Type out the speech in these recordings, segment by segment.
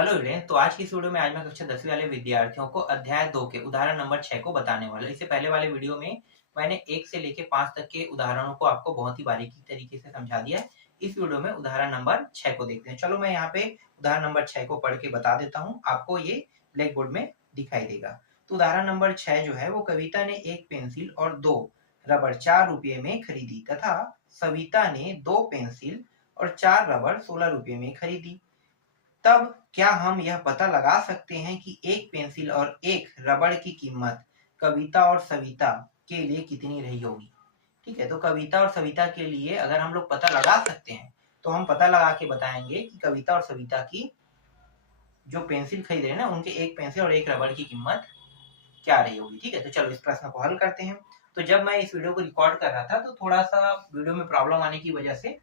Hello student, तो आज की इस वीडियो में आज मैं कक्षा 10वीं वाले विद्यार्थियों को अध्याय 2 के उदाहरण नंबर 6 को बताने वाला हूं। इससे पहले वाले वीडियो में मैंने 1 से लेके 5 तक के उदाहरणों को आपको बहुत ही बारीकी तरीके से समझा दिया है। इस वीडियो में उदाहरण नंबर 6 को देखते हैं। चलो मैं यहाँ पे उदाहरण नंबर 6 को पढ़ के बता देता हूँ, आपको ये ब्लैक बोर्ड में दिखाई देगा। तो उदाहरण नंबर 6 जो है वो कविता ने एक पेंसिल और 2 रबड़ 4 रुपये में खरीदी तथा सविता ने 2 पेंसिल और 4 रबड़ 16 रुपये में खरीदी। तब क्या हम यह पता लगा सकते हैं कि एक पेंसिल और एक रबड़ की कीमत कविता और सविता के लिए कितनी रही होगी। ठीक है, तो कविता और सविता के लिए अगर हम लोग पता लगा सकते हैं तो हम पता लगा के बताएंगे कि कविता और सविता की जो पेंसिल खरीद रहे हैं ना, उनके एक पेंसिल और एक रबड़ की कीमत क्या रही होगी। ठीक है, तो चलो इस प्रश्न को हल करते हैं। तो जब मैं इस वीडियो को रिकॉर्ड कर रहा था तो थोड़ा सा वीडियो में प्रॉब्लम आने की वजह से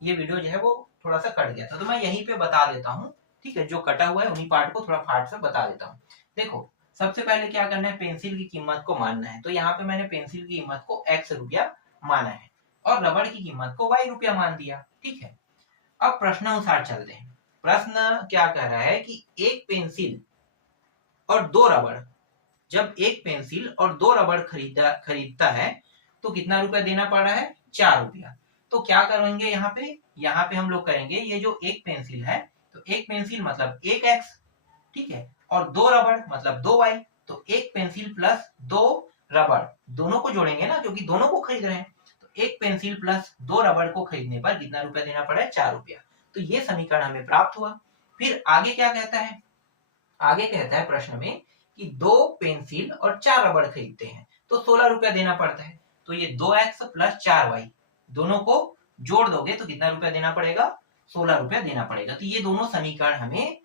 ये वीडियो जो है वो थोड़ा सा कट गया था, तो मैं यहीं पे बता देता हूँ। ठीक है, जो कटा हुआ है उन्हीं पार्ट को थोड़ा फाट से बता देता हूँ। देखो, सबसे पहले क्या करना है, पेंसिल की कीमत को मानना है। तो यहाँ पे मैंने पेंसिल की कीमत को x रुपया माना है और रबड़ की कीमत को y रुपया मान दिया। ठीक है, अब प्रश्नानुसार चलते हैं। प्रश्न क्या कह रहा है कि एक पेंसिल और 2 रबड़, जब एक पेंसिल और 2 रबड़ खरीदता है तो कितना रुपया देना पड़ रहा है, 4 रुपया। तो क्या करेंगे, यहाँ पे हम लोग करेंगे, ये जो एक पेंसिल है तो एक पेंसिल मतलब एक x, ठीक है, और 2 रबड़ मतलब 2y। तो एक पेंसिल प्लस 2 रबड़ दोनों को जोड़ेंगे ना, क्योंकि दोनों को खरीद रहे हैं। तो एक पेंसिल प्लस 2 रबड़ को खरीदने पर कितना रुपया देना पड़ा है, 4 रुपया। तो ये समीकरण हमें प्राप्त हुआ। फिर आगे क्या कहता है, आगे कहता है प्रश्न में कि 2 पेंसिल और 4 रबड़ खरीदते हैं तो 16 रुपया देना पड़ता है। तो ये 2x प्लस 4y दोनों को जोड़ दोगे तो कितना रुपया देना पड़ेगा, 16 रुपया देना पड़ेगा। तो ये दोनों समीकरण हमें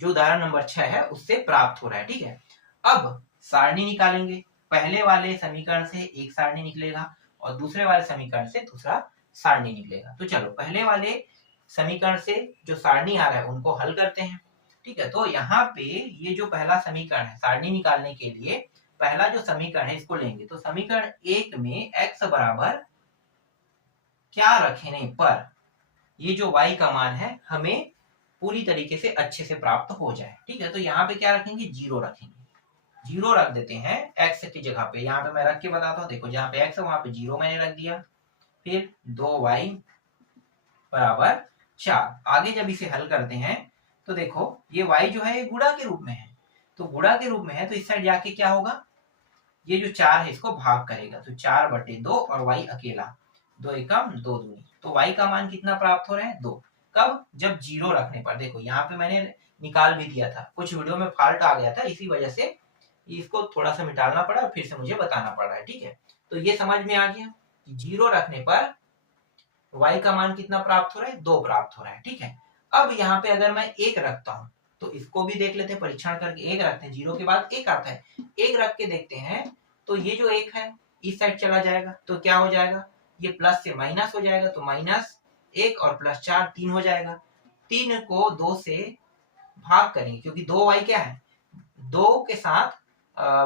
जो उदाहरण नंबर 6 है उससे प्राप्त हो रहा है। ठीक है, अब सारणी निकालेंगे। पहले वाले समीकरण से एक सारणी निकलेगा और दूसरे वाले समीकरण से दूसरा सारणी निकलेगा। तो चलो पहले वाले समीकरण से जो सारणी आ रहा है उनको हल करते हैं। ठीक है, तो यहाँ पे ये जो पहला समीकरण है, सारणी निकालने के लिए पहला जो समीकरण है इसको लेंगे। तो समीकरण 1 में x बराबर क्या रखने पर ये जो y का मान है हमें पूरी तरीके से अच्छे से प्राप्त हो जाए। ठीक है, तो यहाँ पे क्या रखेंगे, 0 रखेंगे। 0 रख देते हैं x की जगह पे। यहाँ पे मैं रख के बताता हूँ। देखो, जहाँ पे x है वहां पे 0 मैंने रख दिया। फिर 2y बराबर 4। आगे जब इसे हल करते हैं तो देखो ये y जो है ये गुणा के रूप में है। तो गुणा के रूप में है तो इस साइड जाके क्या होगा, ये जो 4 है इसको भाग करेगा। तो 4/2 और y अकेला, 2 एकम 2 दूनी। तो y का मान कितना प्राप्त हो रहा है, 2। कब, जब 0 रखने पर। देखो यहाँ पे मैंने निकाल भी दिया था, कुछ वीडियो में फॉल्ट आ गया था, इसी वजह से इसको थोड़ा सा मिटाना पड़ा और फिर से मुझे बताना पड़ रहा है। ठीक है, तो ये समझ में आ गया कि 0 रखने पर y का मान कितना प्राप्त हो रहा है, 2 प्राप्त हो रहा है। ठीक है, अब यहाँ पे अगर मैं 1 रखता हूँ तो इसको भी देख लेते हैं, परीक्षण करके 1 रखते हैं। 0 के बाद 1 आता है, 1 रख के देखते हैं तो ये जो 1 है इस साइड चला जाएगा तो क्या हो जाएगा, ये प्लस से माइनस हो जाएगा। तो -1 और +4 3 हो जाएगा। 3 को 2 से भाग करेंगे क्योंकि 2y क्या है, 2 के साथ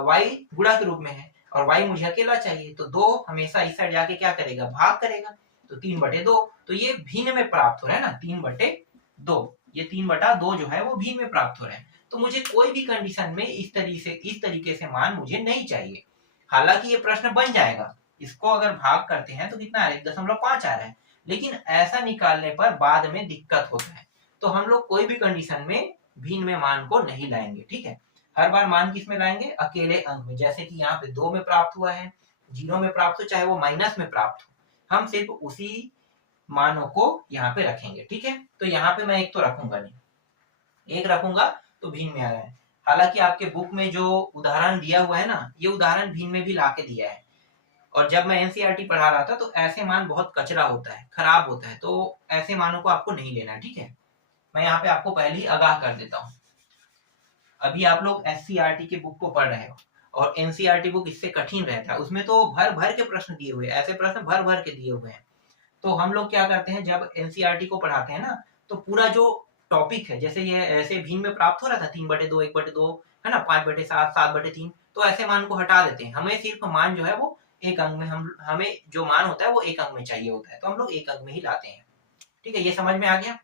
y गुणा के रूप में है और y मुझे अकेला चाहिए। तो 2 हमेशा इस साइड जाके क्या करेगा, भाग करेगा। तो 3/2। तो ये भिन्न में प्राप्त हो रहा है ना, 3/2। ये 3/2 जो है वो भिन्न में प्राप्त हो रहा है। तो मुझे कोई भी कंडीशन में इस तरीके से मान मुझे नहीं चाहिए। हालांकि ये प्रश्न बन जाएगा, इसको अगर भाग करते हैं तो कितना आ रहा है, 1.5 आ रहा है। लेकिन ऐसा निकालने पर बाद में दिक्कत होता है। तो हम लोग कोई भी कंडीशन में भिन्न में मान को नहीं लाएंगे। ठीक है, हर बार मान किस में लाएंगे, अकेले अंक में। जैसे कि यहाँ पे 2 में प्राप्त हुआ है, 0 में प्राप्त हो, चाहे वो माइनस में प्राप्त हो, हम सिर्फ उसी मानों को यहाँ पे रखेंगे। ठीक है, तो यहाँ पे मैं 1 तो रखूंगा नहीं, 1 रखूंगा तो भिन्न में आ रहा है। हालांकि आपके बुक में जो उदाहरण दिया हुआ है ना, ये उदाहरण भिन्न में भी ला के दिया है। और जब मैं एनसीईआरटी पढ़ा रहा था तो ऐसे मान बहुत कचरा होता है, खराब होता है, तो ऐसे मानों को आपको नहीं लेना है। ठीक है, मैं यहाँ पे आपको पहले ही आगाह कर देता हूँ। अभी आप लोग एससीईआरटी की बुक को पढ़ रहे हो और एनसीईआरटी बुक इससे कठिन रहता है, उसमें तो भर भर के प्रश्न दिए हुए, ऐसे प्रश्न भर भर के दिए हुए हैं। तो हम लोग क्या करते हैं, जब एनसीईआरटी को पढ़ाते हैं ना, तो पूरा जो टॉपिक है, जैसे ये ऐसे भिन्न में प्राप्त हो रहा था 3/2, 1/2 है ना, 5/7, 7/3, तो ऐसे मान को हटा देते हैं। हमें सिर्फ मान जो है वो एक अंक में, हमें जो मान होता है वो एक अंक में चाहिए होता है, तो हम लोग एक अंक में ही लाते हैं। ठीक है, ये समझ में आ गया।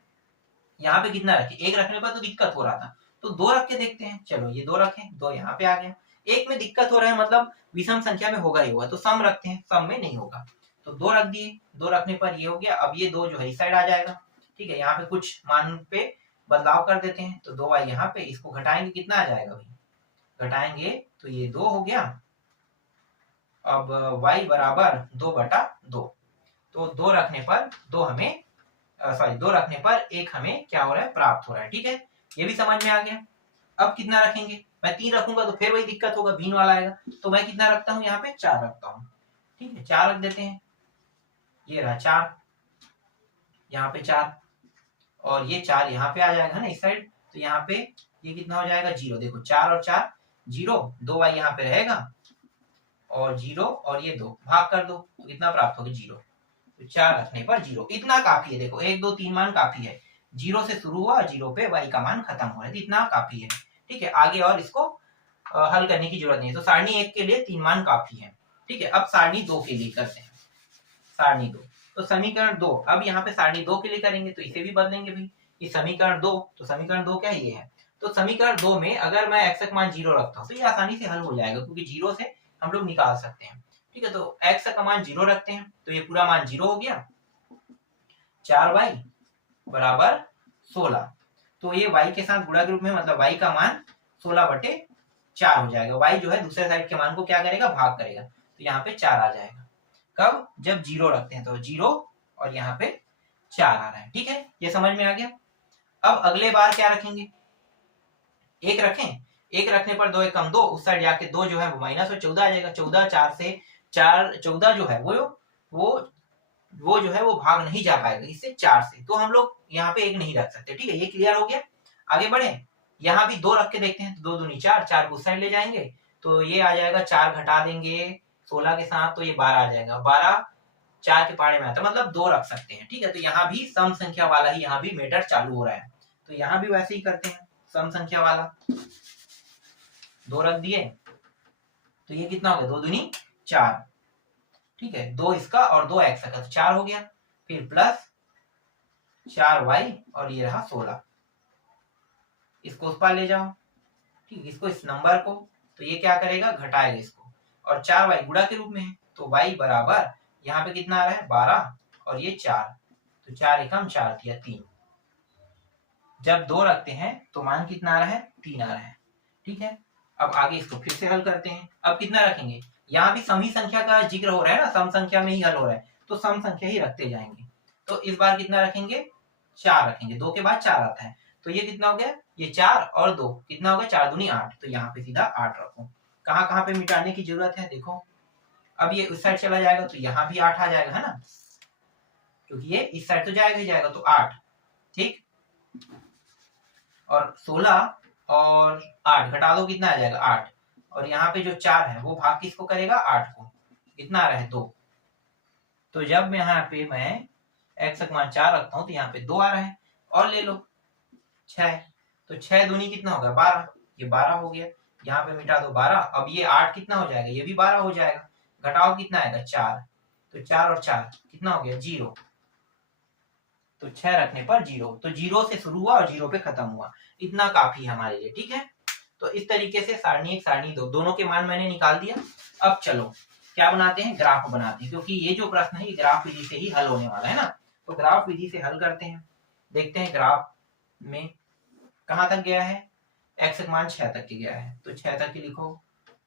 यहाँ पे कितना रखे, एक रखने पर तो दिक्कत हो रहा था, तो दो रख के देखते हैं। चलो ये दो रखें, दो यहाँ पे आ गया। एक में दिक्कत हो रहा है मतलब विषम संख्या में होगा ही होगा, तो सम रखते हैं, सम में नहीं होगा, तो दो रख दिए। दो रखने पर ये हो गया। अब ये दो जो है इस साइड आ जाएगा, ठीक है। यहाँ पे कुछ मान पे बदलाव कर देते हैं, तो 2y यहाँ पे, इसको घटाएंगे कितना आ जाएगा भाई, घटाएंगे तो ये 2 हो गया। अब y बराबर 2/2, तो 2 रखने पर 2 हमें सॉरी 2 रखने पर 1 हमें क्या हो रहा है, प्राप्त हो रहा है, ठीक है। ये भी समझ में आ गया। अब कितना रखेंगे, मैं 3 रखूंगा तो फिर वही दिक्कत होगा, भिन्न वाला आएगा, तो मैं कितना रखता हूँ यहाँ पे 4 रखता हूँ, ठीक है। 4 रख देते हैं, ये रहा 4, यहाँ पे 4, और ये 4 यहाँ पे आ जाएगा ना इस साइड, तो यहाँ पे ये कितना हो जाएगा 0। देखो 4 और 4 0, 2y यहाँ पे रहेगा और 0 और ये 2 भाग कर दो तो कितना प्राप्त होगा 0। तो 4 रखने पर 0, इतना काफी है। देखो 1 2 3 मान काफी है, 0 से शुरू हुआ, 0 पे y का मान खत्म हो रहा है, तो इतना काफी है, ठीक है। आगे और इसको हल करने की जरूरत नहीं है। तो सारणी 1 के लिए 3 मान काफी है, ठीक है। अब सारणी 2 के लिए करते हैं, सारणी 2, तो समीकरण 2, अब यहाँ पे सारणी 2 के लिए करेंगे तो इसे भी बदलेंगे भाई, ये समीकरण 2, तो समीकरण 2 क्या ये है, तो समीकरण 2 में अगर मैं x का मान 0 रखता हूँ तो ये आसानी से हल हो जाएगा, क्योंकि 0 से हम लोग निकाल सकते हैं, ठीक है। तो x का मान 0 रखते हैं, तो ये पूरा मान 0 हो गया। 4y बराबर 16, तो ये y के साथ गुणा के रूप में, मतलब y का मान 16/4 हो जाएगा। y जो है दूसरे साइड के मान को क्या करेगा, भाग करेगा, तो यहाँ पे 4 आ जाएगा। कब, जब 0 रखते हैं, तो 0 और यहाँ पे 4 आ रहा है, ठीक है। ये समझ में आ गया। अब अगले बार क्या रखेंगे, 1 रखें, 1 रखने पर 2 1 कम 2, उस साइड जाके 2 जो है वो माइनस और 14 आ जाएगा। 14 4 से 4 14 जो है वो जो है वो भाग नहीं जा पाएगा इससे 4 से, तो हम लोग यहाँ पे 1 नहीं रख सकते, ठीक है। ये क्लियर हो गया। आगे बढ़े, यहाँ भी 2 रख के देखते हैं, तो 2 दूनी 4, 4 को उस साइड ले जाएंगे तो ये आ जाएगा, 4 घटा देंगे 16 के साथ तो ये 12 आ जाएगा। 12 4 के पहाड़े में आता है, मतलब 2 रख सकते हैं, ठीक है। तो यहाँ भी सम संख्या वाला ही यहाँ भी मेथड चालू हो रहा है, तो यहाँ भी वैसे ही करते हैं, सम संख्या वाला 2 रख दिए, तो ये कितना हो गया, 2 दूनी 4, ठीक है। 2 इसका और 2 x का, तो 4 हो गया। फिर प्लस 4y और ये रहा 16, इसको उस पार ले जाओ, ठीक, इसको इस नंबर को, तो ये क्या करेगा, घटाएगा इसको, और 4y गुणा के रूप में है, तो y बराबर यहाँ पे कितना आ रहा है 12 और ये 4, तो 4 एकम 4 दिया 3। जब 2 रखते हैं तो मान कितना आ रहा है, 3 आ रहा है, ठीक है। अब आगे इसको फिर से हल करते हैं। अब कितना रखेंगे, यहाँ भी सम ही संख्या का जिक्र हो रहा है ना, सम संख्या में ही हल हो रहा है, तो सम संख्या ही रखते जाएंगे। तो इस बार कितना रखेंगे, 4 रखेंगे, 2 के बाद 4 आता है, तो ये कितना हो गया, ये 4 और 2 कितना हो गया, 4 दूनी 8, तो यहाँ पे सीधा 8 रखो। कहाँ पे मिटाने की जरूरत है, देखो अब ये उस साइड चला जाएगा तो यहाँ भी 8 आ जाएगा, है ना, क्योंकि ये इस साइड तो जाएगा ही जाएगा, तो 8, ठीक। और 16 और 8 घटा दो, कितना आ जाएगा 8, और यहाँ पे जो 4 है वो भाग किसको करेगा, 8 को, कितना आ रहा है 2। तो जब यहाँ पे मैं x का मान 4 रखता हूँ तो यहाँ पे 2 आ रहा है, और ले लो 6, तो 6 दूनी कितना होगा 12, ये 12 हो गया। यहाँ पे मिटा दो 12, अब ये 8 कितना हो जाएगा, ये भी 12 हो जाएगा, घटाओ कितना आएगा 4, तो 4 और 4 कितना हो गया 0, तो 6 रखने पर 0, तो 0 से शुरू हुआ और 0 पे खत्म हुआ, इतना काफी है हमारे लिए, ठीक है। तो इस तरीके से सारणी 1 सारणी 2 दोनों के मान मैंने निकाल दिया। अब चलो क्या बनाते हैं, ग्राफ बनाते हैं, क्योंकि ये जो प्रश्न है ये ग्राफ विधि से ही हल होने वाला है ना, तो ग्राफ विधि से हल करते हैं। देखते हैं ग्राफ में कहाँ तक गया है, x का मान 6 तक के गया है, तो 6 तक के लिखो,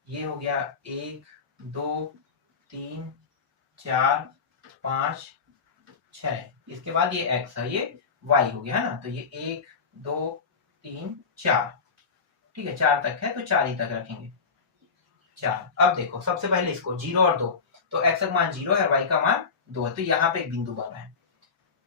ये हो गया 1 2 3 4 5 6, इसके बाद ये x है, ये y हो गया, है ना, तो ये 1 2 3 4, ठीक है, 4 तक है तो 4 ही तक रखेंगे 4। अब देखो सबसे पहले इसको 0 और 2, तो x का मान 0 है और y का मान 2 है, तो यहाँ पे एक बिंदु बन रहा है,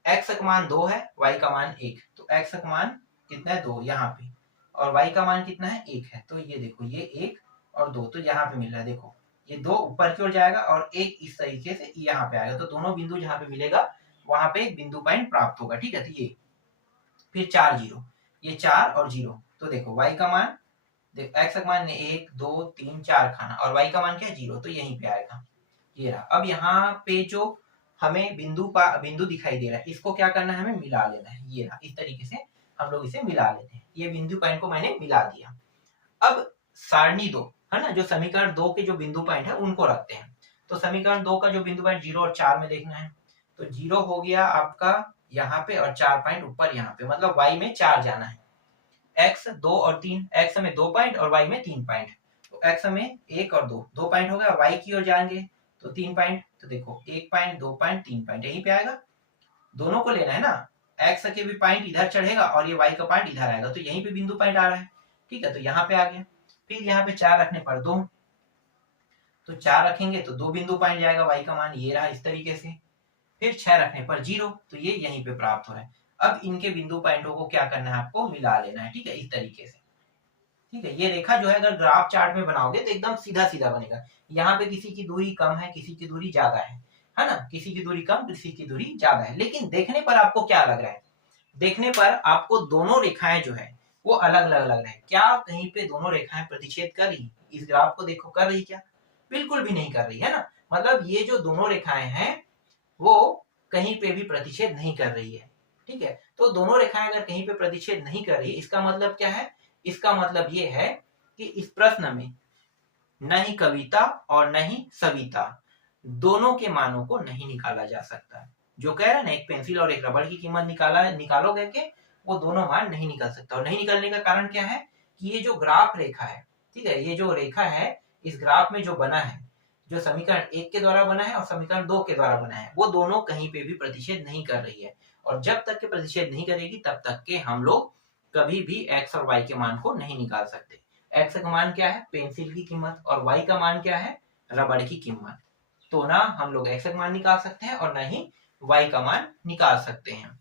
x का मान 2 है, y का मान 1, तो x का मान कितना है 2 यहाँ पे, और y का मान कितना है 1 है, तो ये देखो ये 1 और 2, तो यहाँ पे मिल रहा है, देखो ये 2 ऊपर की ओर जाएगा और 1 इस तरीके से यहाँ पे आएगा, तो दोनों बिंदु जहाँ पे मिलेगा वहां पे एक बिंदु पॉइंट प्राप्त होगा, ठीक है। तो ये फिर 4 0, ये 4 और 0, तो देखो y का मान, देखो x का मान 1 2 3 4 खाना, और y का मान क्या है 0, तो यहीं पे आएगा, ये रहा। अब यहाँ पे जो हमें बिंदु दिखाई दे रहा है, इसको क्या करना है, हमें मिला लेना है, ये रहा, इस तरीके से हम लोग इसे मिला लेते हैं। ये बिंदु पॉइंट को मैंने मिला दिया। अब सारणी 2 है ना, जो समीकरण 2 के जो बिंदु पॉइंट है उनको रखते हैं। तो समीकरण 2 का जो बिंदु पॉइंट 0 और 4 में देखना है। तो 0 हो गया आपका यहाँ पे और 4 पॉइंट ऊपर यहाँ पे, मतलब y में 4 जाना है। x 2 और 3, x में 2 पॉइंट और y में 3 पॉइंट। तो x में 1 और 2 पॉइंट हो गया, y की ओर जाएंगे तो 3 पॉइंट। तो देखो 1 पॉइंट 2 पॉइंट 3 पॉइंट यहीं पे आएगा। दोनों को लेना है ना, x के भी पॉइंट इधर चढ़ेगा और ये y का पॉइंट इधर आएगा, तो यहीं पे बिंदु पॉइंट आ रहा है। ठीक है, तो यहाँ पे आ गया। फिर यहाँ पे 4 रखने पर 2, तो 4 रखेंगे तो 2 बिंदु पॉइंट जाएगा, y का मान ये रहा इस तरीके से। फिर 6 रखने पर 0, तो ये यहीं पे प्राप्त हो रहा है। अब इनके बिंदु पॉइंटों को क्या करना है, आपको मिला लेना है। ठीक है, इस तरीके से। ठीक है, ये रेखा जो है अगर ग्राफ चार्ट में बनाओगे तो एकदम सीधा सीधा बनेगा। यहाँ पे किसी की दूरी कम है, किसी की दूरी ज्यादा है ना, किसी की दूरी कम, किसी की दूरी ज्यादा है। लेकिन देखने पर आपको क्या लग रहा है, देखने पर आपको दोनों रेखाएं जो है वो अलग अलग लग रहे हैं। क्या कहीं पे दोनों रेखाएं प्रतिच्छेद कर रही, इस ग्राफ को देखो कर रही क्या, बिल्कुल भी नहीं कर रही है ना। मतलब ये जो दोनों रेखाएं हैं वो कहीं पे भी प्रतिच्छेद नहीं कर रही है। ठीक है, तो दोनों रेखाएं अगर कहीं पे प्रतिच्छेद नहीं कर रही, इसका मतलब क्या है, इसका मतलब ये है कि इस प्रश्न में न ही कविता और न ही सविता दोनों के मानों को नहीं निकाला जा सकता। जो कह रहा है ना, एक पेंसिल और एक रबड़ की कीमत निकालोगे के वो दोनों मान नहीं निकल सकता। और नहीं निकलने का कारण क्या है कि ये जो ग्राफ रेखा है, ठीक है, ये जो रेखा है इस ग्राफ में जो बना है, जो समीकरण 1 के द्वारा बना है और समीकरण 2 के द्वारा बना है, वो दोनों कहीं पे भी प्रतिच्छेद नहीं कर रही है। और जब तक के प्रतिच्छेद नहीं करेगी तब तक के हम लोग कभी भी x और y के मान को नहीं निकाल सकते। x का मान क्या है, पेंसिल की कीमत, और y का मान क्या है, रबड़ की कीमत। तो ना हम लोग x का मान निकाल सकते हैं और ना ही y का मान निकाल सकते हैं।